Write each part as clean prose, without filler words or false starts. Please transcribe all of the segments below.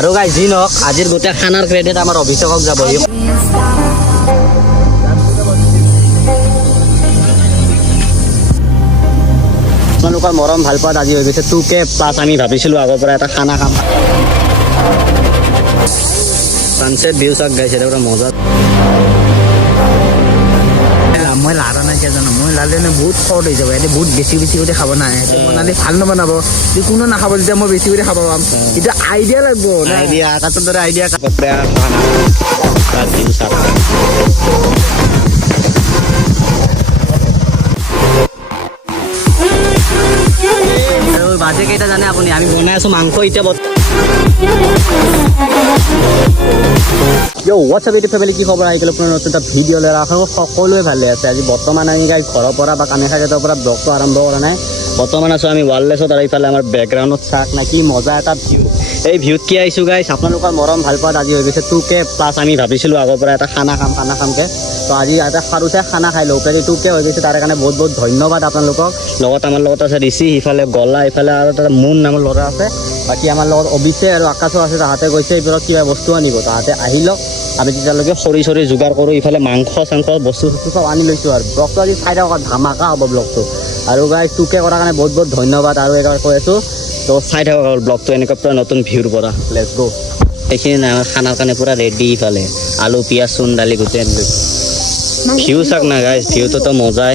আৰু গাইজ যি নহওক আজিৰ গোটেই খানাৰ ক্ৰেডিট আমাৰ অভিষেকক যাব। আপোনালোকৰ মৰম ভাল পোৱাত আজি হৈ গৈছে 2K প্লাছ। আমি ভাবিছিলোঁ আগৰ পৰা এটা খানা খাম। ছানছেট ভিউ চাওক গাইছে, এটা পুৰা মজা। মই লাৰা নাই কিয় জানো, মই লালে বহুত শৰ্ট হৈ যাব। ইয়াতে বহুত বেছি বেছি কৰি খাব নাই, বনালে ভাল নবনাব। যদি কোনো নাখাব তেতিয়া মই বেছি কৰি খাব পাম। এতিয়া আইডিয়া লাগিব, আইডিয়া আকাশৰ দৰে আইডিয়া। আৰু বাজে কেইটা জানে আপুনি? আমি বনাই আছো মাংস এতিয়া। হোৱাটছআপ ইউটিউব ফেমিলি, কি খবৰ? আহিলে আপোনাৰ নতুন এটা ভিডিঅ' লৈ সকলোৱে ভালে আছে। আজি বৰ্তমান আমি গাইজ ঘৰৰ পৰা বা কামাখ্যাগেটৰ পৰা ব্লগটো আৰম্ভ কৰা নাই। বৰ্তমান আছোঁ আমি ৱাৰলেছত, আৰু এইফালে আমাৰ বেকগ্ৰাউণ্ডত চাওক না কি মজা এটা ভিউ। এই ভিউত কি আহিছোঁ গাইজ, আপোনালোকৰ মৰম ভাল পোৱাত আজি হৈ গৈছে 2K প্লাছ। আমি ভাবিছিলোঁ আগৰ পৰা এটা খানা খামকৈ, তো আজি এটা সৰুতে খানা খাই লওঁ। পেলি 2K হৈ গৈছে, তাৰ কাৰণে বহুত বহুত ধন্যবাদ আপোনালোকক। লগত আমাৰ লগত আছে ঋষি, সিফালে গলা, ইফালে আৰু এটা মুন নামৰ ল'ৰা আছে। বাকী আমাৰ লগত অভিষেক আৰু আকাশো আছে। তাহাঁতে গৈছে এইবোৰত কিবা বস্তু আনিব, তাহাঁতে আহি লওক। আমি তেতিয়ালৈকে খৰি চৰি যোগাৰ কৰোঁ। ইফালে মাংস চাংস বস্তু চব আনি লৈছোঁ। আৰু ব্লগটো আজি চাই থাকক, ধামাকা হ'ব ব্লগটো। আৰু গাইজ 2K কৰাৰ কাৰণে বহুত বহুত ধন্যবাদ। আৰু এবাৰ কৈ আছোঁ, তো চাই থাকক আৰু ব্লগটো এনেকুৱা পুৰা নতুন ভিউৰ পৰা। লেটছ গো। এইখিনি নাই আমাৰ খানাৰ কাৰণে পুৰা ৰেডি। ইফালে আলু পিঁয়াজ চূণ দালি গোটেই আনি লৈছোঁ। ভিউ চাওক না গাইজ, ভিউটোতো মজাই।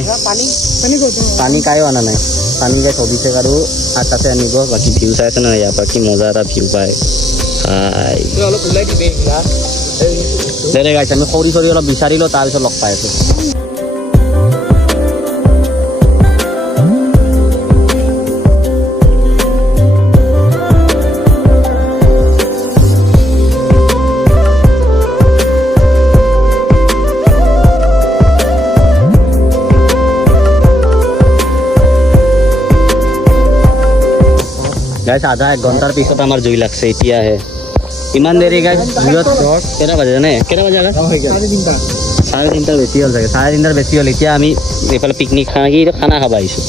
পানী কায়ো অনা নাই, পানী গাইজ অভিষেক আৰু আকাশে আনিব। বাকী ভিউ চাই আছে নহয়, ইয়াৰ পৰা কি মজা এটা ভিউ পায়। দে গাইজ, আমি খৰি চৰি অলপ বিচাৰিলোঁ, তাৰপিছত লগ পাই আছোঁ। গাইজ আধা 1 ঘণ্টাৰ পিছত আমাৰ জুই লাগছে এতিয়াহে। ইমান দেৰি গাইজ জুইত কেইটা বাজে জানে? কেইটা বাজে? 3:30 বেছি হ'ল চাগে, 3:30 বেছি হ'ল। এতিয়া আমি এইফালে পিকনিক খানা খাব আহিছোঁ।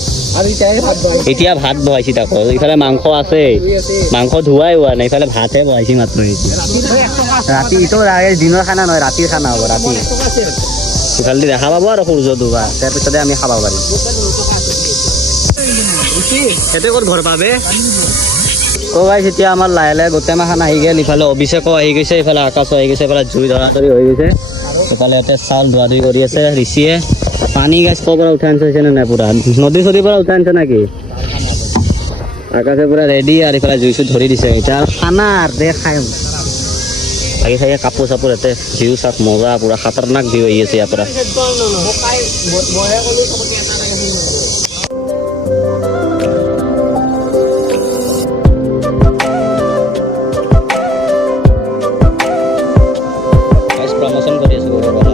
এতিয়া ভাত বহাইছি তাকো। ইফালে মাংস আছে, মাংস ধোৱাই হোৱা নাই। ইফালে ভাতহে বহাইছি মাত্ৰ। ৰাতি ইটো দিনৰ খানা নহয়, ৰাতিৰ খানা হ'ব। ৰাতি ইফালে দেখা পাব আৰু সূৰ্য ডুবা, তাৰপিছতে আমি খাব পাৰিম। সেইটো ক'ত ঘৰ পাবে? তো গাইজ এতিয়া আমাৰ লাহে লাহে গোটেই মাখান আহি গ'ল। ইফালে অভিষেকো আহি গৈছে, ইফালে আকাশো আহি গৈছে, ইফালে জুই ধৰা ধৰি হৈ গৈছে। ইফালে ইয়াতে চাউল ধোৱা ধুই কৰি আছে ঋষিয়ে। পানী গাইজ ক'ৰ পৰা উঠাই আনিছে নে নাই? পুৰা নদী চদীৰ পৰা উঠাই আনিছে নেকি? আকাশে পুৰা ৰেডি, আৰু ইফালে জুই চুই ধৰি দিছে। এতিয়া খানা দে খাই লাগি থাকে কাপোৰ চাপোৰ। ইয়াতে ভিউ চাওক মজা, পুৰা খাতাৰনাক ভিউ আহি আছে ইয়াৰ পৰা। প্ৰমোচন কৰি আছোঁ ঘৰৰ পৰা।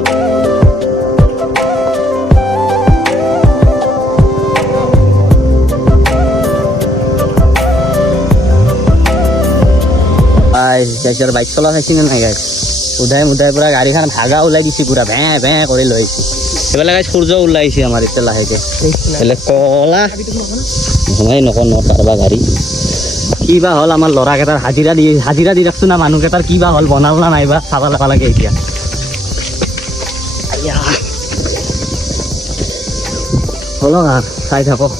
বাইক চলা খাইছি নে নাই গাইজ? উধাই মুধাই পুৰা গাড়ীখন ভাগা ওলাই দিছে, পুৰা ভে ভে কৰি লৈ আহিছে। সেইফালে গাইজ সূৰ্য ওলাই আহিছে আমাৰ এতিয়া লাহেকৈ। বেলেগ কলা নহয় নকওঁ কাৰোবাৰ গাড়ী। কি বা হ'ল আমাৰ ল'ৰাকেইটাৰ হাজিৰা দি ৰাখছোঁ না, মানুহকেইটাৰ কি বা হ'ল, বনাল না নাইবা চাব লগা লাগে এতিয়া। হ'লক আৰু চাই থাকক।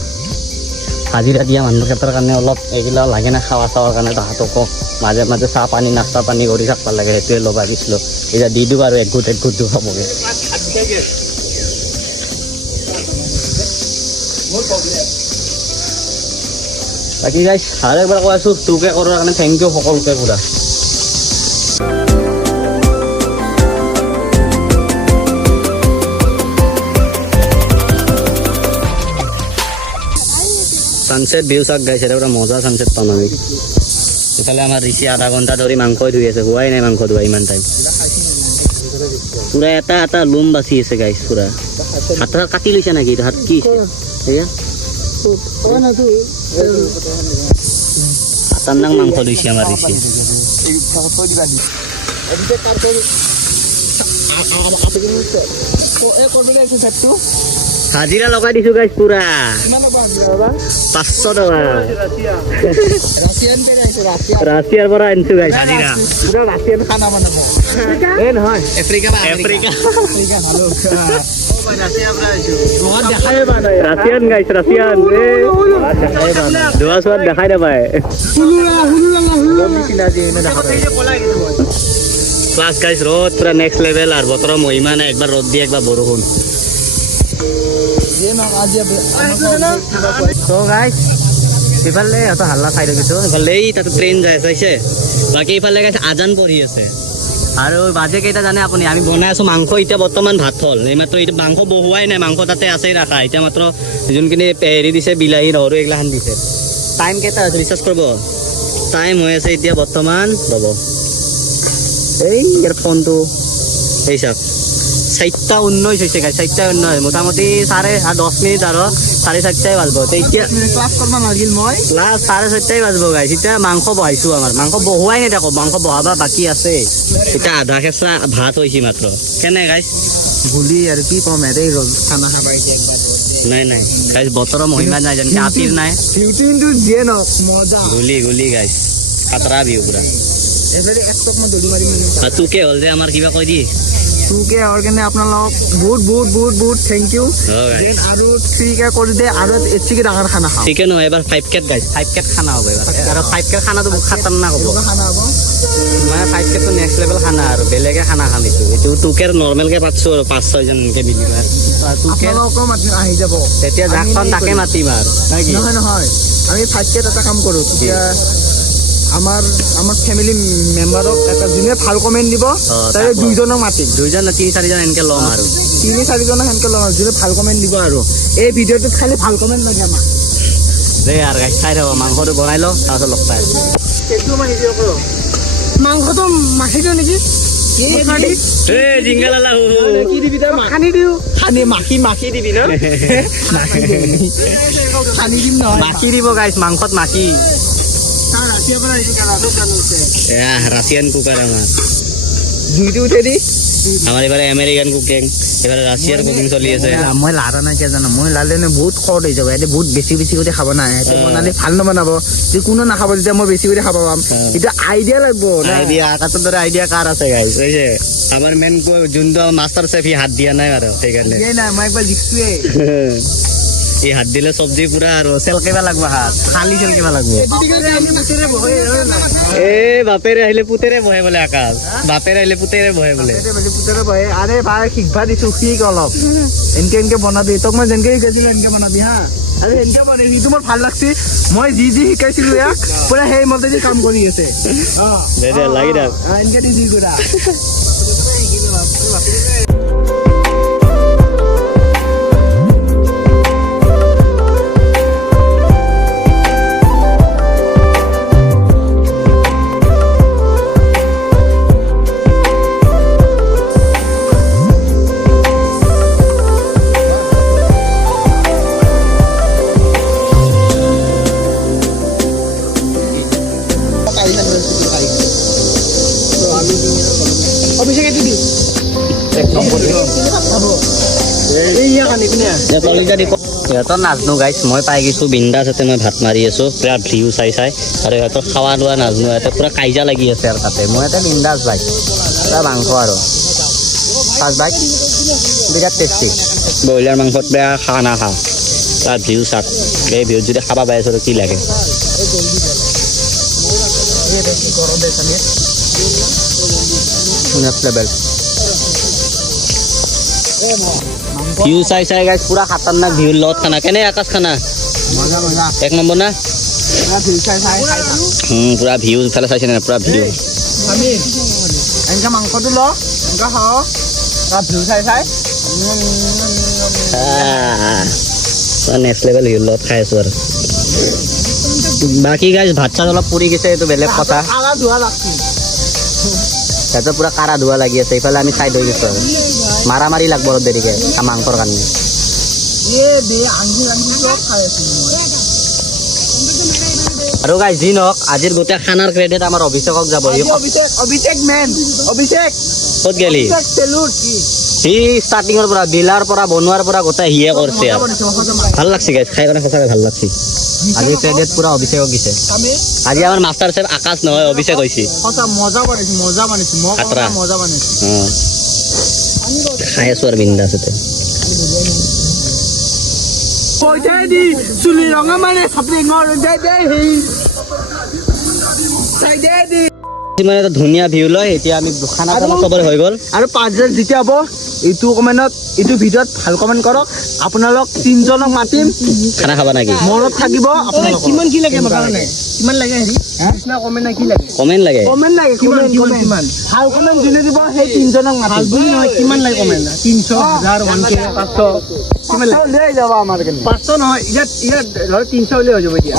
হাজিৰা দিয়া মানুহকেইটাৰ কাৰণে অলপ এইগিলা লাগে না, খাৱা চাৱাৰ কাৰণে তাহাঁতকো মাজে মাজে চাহ পানী নাস্তা পানী কৰি থাকিব লাগে। সেইটোৱে ল'ব দিছিলোঁ। এতিয়া দি দিওঁ আৰু একগোট দিওঁ খাবগৈ। বাকী গাইজ আৰু একবাৰ কৈ আছোঁ 2K কৰাৰ কাৰণে থেংক ইউ সকলোকে পুৰা। ছানছেট ভিউ চাওক গাইছে, এটা পুৰা মজা ছানছেট পাম আমি। ইফালে আমাৰ ঋষি আধা ঘণ্টা ধৰি মাংসই ধুই আছে, হোৱাই নাই মাংস ধোৱা ইমান টাইম। পুৰা এটা এটা লোম বাচি আছে গাইছ পুৰা। হাত কাটি লৈছে নেকি? হাত কি হাতাৰ মাংস ধুইছে আমাৰ ঋষি। হাজিৰা লগাই দিছো গাইছ পুৰা কিমান ল'ব হাজিৰা বাবা 500 টকা ৰাছিয়ান কে গাইছো ৰাছিয়ান ৰাছিয়াৰ পৰা আনিছো গাইছ হাজিৰা পুৰা ৰাছিয়ান খানা বনাব এই নহয় আফ্ৰিকা আফ্ৰিকা আফ্ৰিকা ভালো ও ভাই ৰাছিয়াৰ পৰা আইছো বহুত দেখাই পা নাই ৰাছিয়ান গাইছ ৰাছিয়ান দেখাই পা নাই দুৱা সোৱাদ দেখাই নাপায় হুলুলা নিচিনা যে এনে দেখা পাই ক্লাছ গাইছ ৰ'দ পুৰা নেক্সট লেভেল আৰু বতৰৰ মহিমা নাই একবাৰ ৰ'দ দিয়ে একবাৰ বৰষুণ যে না আজি তো গাইছ ইফালে এটা হাল্লা খাই ৰাখিছো ইফালে এই তাতে ট্ৰেইন যাই আছে বাকী ইফালে গাইছ আজান পঢ়ি আছে আৰু বাজে কেইটা জানে আপুনি আমি বনাই আছো মাংস এতিয়া বৰ্তমান ভাত হ'ল এইমাত্ৰ এতিয়া মাংস বহুৱাই নাই মাংস তাতে আছেই ৰাখা এতিয়া মাত্ৰ যোনখিনি হেৰি দিছে বিলাহী নহৰু এইগিলাখান দিছে টাইম কেইটা আছে ৰিচাৰ্জ কৰিব টাইম হৈ আছে এতিয়া বৰ্তমান ৰ'ব এই ইয়াৰ ফোনটো এই চাওক 4:19 হৈছে গাইছ 4:19 মোটামুটি 10:30 মিনিট আৰু 4:30 বাজব এতিয়া ক্লাছ কৰবা লাগিল মই লাষ্ট 4:30 বাজব গাইছ এতিয়া মাংস বহাইছো আমাৰ মাংস বহুৱাই নাই দেখো মাংস বহাবা বাকী আছে এতিয়া আধা কেঁচা ভাত হৈছে মাত্ৰ কেনে গাইছ গুলি আৰু কি কম এৰে খানা খাবা এতিয়া একবাৰ নাই নাই গাইছ বতৰৰ মহিমা নাই যেনেকে আপিল নাই ফিউটিনটো দিয়ে ন মজা গুলি গাইছ খাতৰা ভিউ পুৰা এবাৰে এক টক মই দলি মাৰিম তোকে হ'ল যে আমাৰ কিবা কৈ দি টুকে আৰু কেনে আপোনালোক বহুত থেংক ইউ দেন আৰু 3K কৰি দে আৰু এচিকে ডাঙৰ খানা খাওঁ চিকেন হয় এবাৰ 5 কেট গাইছ 5 কেট খানা হ'ব এবাৰ আৰু 5 কেট খানাটো বহুত খাতাৰনাক হ'ব খানা হ'ব মানে 5 কেটটো নেক্সট লেভেল খানা আৰু বেলেগে খানা খাম এইটো 2K নৰ্মেলকে পাতছো আৰু 5-6 জনকে মিলি পায় 2K আপোনালোকো মাতি আহি যাব তেতিয়া যাক পাম তাকে মাতিম আৰু নহয় আমি 5K এটা কাম কৰো তেতিয়া আমাৰ ফ্যামিলি মেম্বাৰক এটা যোনে ভাল কমেন্ট দিব তাৰে দুইজনক মাতিম দুইজন না 3-4জন এনেকে ল'ম আৰু 3-4জনক সেনকে ল'ম যোনে ভাল কমেন্ট দিব আৰু এই ভিডিঅ'টোত খালি ভাল কমেন্ট লাগে আমাক দে আৰু গাইছ খাই থাকো মাংসটো বনাই লওঁ তাৰপিছত লগ পাই কেটো মাৰি দিও কৰো মাংসটো মাখি দিও নেকি এ জিংগালালা কি দিবি তই খানি দিও মাখি দিবি ন খানি দিম নহয় মাখি দিব গাইছ মাংসত মাখি রাশিয়ান কুকার আমার জুইটো উঠে দি আমার এবারে আমেরিকান কুকিং এবারে রাশিয়ার কুকিং চলি আছে মই লাৰা নাই কিয় জানো মই লালে বহুত খৰচ হৈ যাব ইয়াতে বহুত বেছি কৰি খাব নাই বনালে ভাল নবনাব যে কোনো নাখাব যেতিয়া মই বেছি কৰি খাব পাম এতিয়া আইডিয়া লাগব আইডিয়া আকাশৰ দৰে আইডিয়া কাৰ আছে গাইছ বুজিছে আমাৰ মেন যোনটো মাষ্টাৰ চেফ হাত দিয়া নাই আৰু সেইকাৰণে নাই মই একবাৰ জিকছোৱে এই হাত দিলে চব্জি পুৰা আৰু চেল কিবা লাগব হাত খালি চেল কিবা লাগব এ বাপেৰে আহিলে পুতেৰে বহে বোলে আকাশ বাপেৰে আহিলে পুতেৰে বহে বোলে আৰে ভাই শিকবা দিছো শিক অলপ এনকে বনাবি তোক মই যেনকে শিকাইছিলো এনকে বনাবি হা আৰু এনকে বনাবি সিটো মোৰ ভাল লাগছি মই যি শিকাইছিলো ইয়াক পুৰা সেই মতে দি কাম কৰি আছে দে লাগি থাক এনকে দি দি কৰা সিহঁতৰ নাজনো গাইছ মই পাই গৈছো বিন্দাছ ইয়াতে মই ভাত মাৰি আছো পুৰা ভিউ চাই আৰু সিহঁতৰ খাৱা লোৱা নাজনো ইয়াতে পুৰা কাইজা লাগি আছে আৰু তাতে মই ইয়াতে বিন্দাছ বাইক পুৰা মাংস আৰু ফাৰ্ষ্ট বাইক বিৰাট টেষ্টি ব্ৰইলাৰ মাংসত বেয়া খানা খা তাৰ ভিউ চাক এই ভিউত যদি খাবা পাই আছো আৰু কি লাগে নেক্সট লেভেল ভিউ চাই গাইছ পুৰা খাতাৰনাক ভিউৰ লগত খানা কেনে আকাশ খানা মজা এক নম্বৰ না পুৰা ভিউ ইফালে চাইছে নে পুৰা ভিউ আমি এনেকে মাংসটো ল এনেকে খাওঁ তাৰ ভিউ চাই নেক্সট লেভেল ভিউৰ লগত খাই আছো আৰু বাকী গাইছ ভাত চাত অলপ পুৰি গৈছে এইটো বেলেগ কথা কাৰা ধোৱা লাগছি সিহঁতে পুৰা কাৰা ধোৱা লাগি আছে ইফালে আমি চাইড হৈ গৈছো আৰু মাৰি লাগব অলপ দেৰিকে মাংসৰ কাৰণে আঞ্জি চব খাই আছো মই আৰু গাইজ যি নহওক আজিৰ গোটেই খানাৰ ক্ৰেডিট আমাৰ অভিষেকক যাব আজি অভিষেক মেন অভিষেক ক'ত গেলি চেলুট সি ষ্টাৰ্টিঙৰ পৰা বিলাৰ পৰা বনোৱাৰ পৰা গোটেই সিয়ে কৰিছে আৰু ভাল লাগছে গাইজ খাই কাৰণে সঁচাকৈ ভাল লাগছে আজি ক্ৰেডিট পুৰা অভিষেকক দিছে আজি আমাৰ মাষ্টাৰ চেফ আকাশ নহয় অভিষেক হৈছে সঁচা মজা বনাইছো মই খাতৰা। মজা বনাইছো খাই আছো আৰু বিন্দাছ এতিয়া পইচাই দি চুলি ৰঙা মানে চাপৰিঙৰ দে হেৰি চাই দে ইমান এটা ধুনীয়া ভিউ লয় এতিয়া আমি খানা চানা চবৰে হৈ গ'ল আৰু 5,000 যেতিয়া হ'ব এইটো কমেণ্টত এইটো ভিডিঅ'ত ভাল কমেণ্ট কৰক আপোনালোক 3জনক মাতিম খানা খাবা নেকি মনত থাকিব আপোনালোক কিমান কি লাগে আমাৰ কাৰণে কিমান লাগে হেৰি কৃষ্ণ কমেণ্ট কি লাগে কমেণ্ট লাগে কমেণ্ট লাগে কিমান ভাল কমেণ্ট যোনে দিব সেই 3জনক মাতিম বুলি নহয় কিমান লাগে কমেণ্ট 300 1000 1k 500 কিমান লাগে লৈ যাব আমাৰ কাৰণে 500 নহয় ইয়াত ধৰ 300 হ'লে হৈ যাব এতিয়া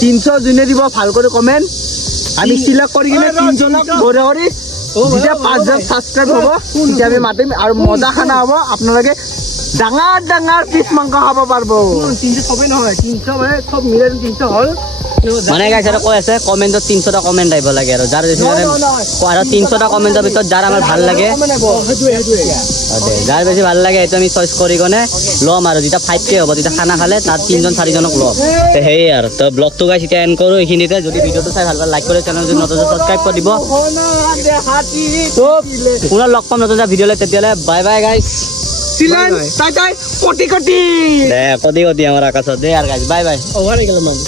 300 যোনে দিব ভাল কৰি কমেণ্ট আমি চিলেক্ট কৰি কিনে 3জনক ঘৰে ঘৰে যেতিয়া 5,000 ছাবস্ক্ৰাইব হ'ব তেতিয়া আমি মাতিম আৰু মজা খানা হ'ব আপোনালোকে ডাঙৰ পিছ মাংস খাব পাৰিব 300 চবেই নহয় 300 মানে চব মিলাই 300 হ'ল মানে গাইছ আৰু কৈ আছে কমেণ্টত 300টা কমেণ্ট আহিব লাগে আৰু যাৰ বেছি মানে আৰু 300টা কমেণ্টৰ ভিতৰত যাৰ আমাৰ ভাল লাগে যাৰ বেছি ভাল লাগে এইটো আমি চইচ কৰি কিনে ল'ম আৰু যেতিয়া 5K হ'ব তেতিয়া খানা খালে তাত 3জন 4জনক ল'ম সেয়ে আৰু তো ব্লগটো গাইছ এতিয়া এণ্ড কৰোঁ এইখিনিতে যদি ভিডিঅ'টো চাই ভাল পায় লাইক কৰি চেনেল যদি নতুন ছাবস্ক্ৰাইব কৰি দিব পুনৰ লগ পাম নতুন এটা ভিডিঅ'লৈ তেতিয়াহ'লে বাই বাই গাইছ কোটি দে কদি আমাৰ আকাশত দে আৰু গাইছ বাই বাই অভাৰ গেল মান